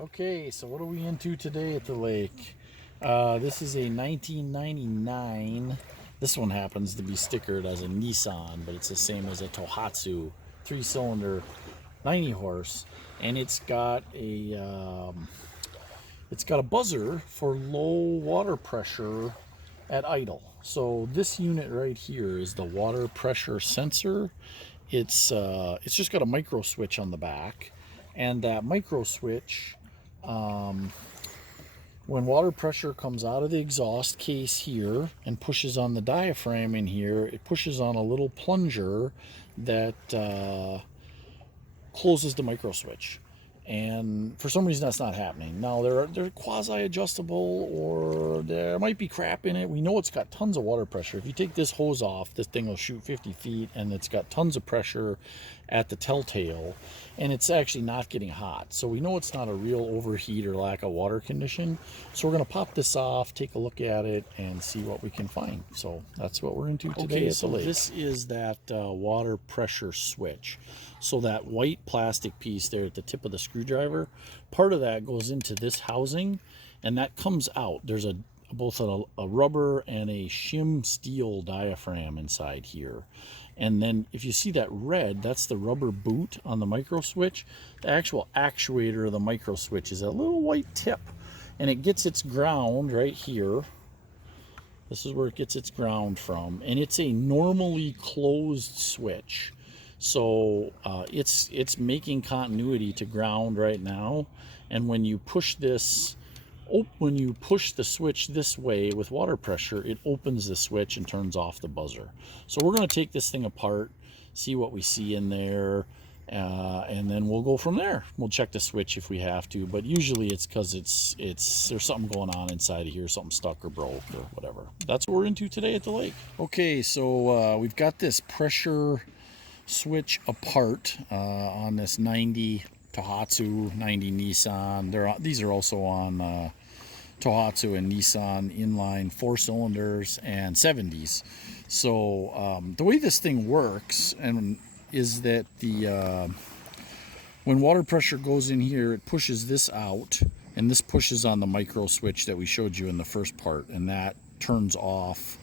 Okay, so what are we into today at the lake? This is a 1999. This one happens to be stickered as a Nissan, but it's the same as a Tohatsu 3-cylinder 90 horse, and it's got a buzzer for low water pressure at idle. So this unit right here is the water pressure sensor. It's just got a micro switch on the back, and that micro switch, when water pressure comes out of the exhaust case here and pushes on the diaphragm in here, it pushes on a little plunger that closes the micro switch. And for some reason that's not happening. Now they're quasi-adjustable, or there might be crap in it. We know it's got tons of water pressure. If you take this hose off, this thing will shoot 50 feet, and it's got tons of pressure at the telltale, and it's actually not getting hot. So we know it's not a real overheat or lack of water condition. So we're going to pop this off, take a look at it, and see what we can find. So that's what we're into today. Okay, so this is that water pressure switch. So that white plastic piece there at the tip of the screwdriver, part of that goes into this housing, and that comes out. There's both a rubber and a shim steel diaphragm inside here. And then if you see that red, that's the rubber boot on the micro switch. The actual actuator of the micro switch is a little white tip, and it gets its ground right here. This is where it gets its ground from, and it's a normally closed switch. So it's making continuity to ground right now, and when you push this, when you push the switch this way with water pressure, it opens the switch and turns off the buzzer. So we're going to take this thing apart, see what we see in there, and then we'll go from there. We'll check the switch if we have to, but usually it's because there's something going on inside of here, something stuck or broke or whatever. That's what we're into today at the lake. Okay, so we've got this pressure switch apart on this 90 Tohatsu, 90 Nissan. These are also on Tohatsu and Nissan inline 4 cylinders and 70s. So the way this thing works is that when water pressure goes in here, it pushes this out, and this pushes on the micro switch that we showed you in the first part, and that turns off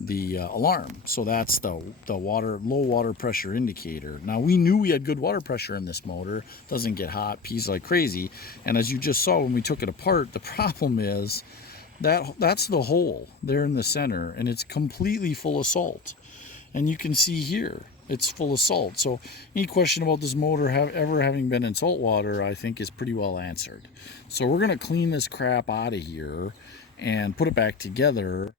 the alarm. So that's the low water pressure indicator. Now we knew we had good water pressure in this motor. Doesn't get hot, pees like crazy. And as you just saw when we took it apart, the problem is that's the hole there in the center, and it's completely full of salt. And you can see here it's full of salt. So any question about this motor ever having been in salt water, I think, is pretty well answered. So we're going to clean this crap out of here and put it back together.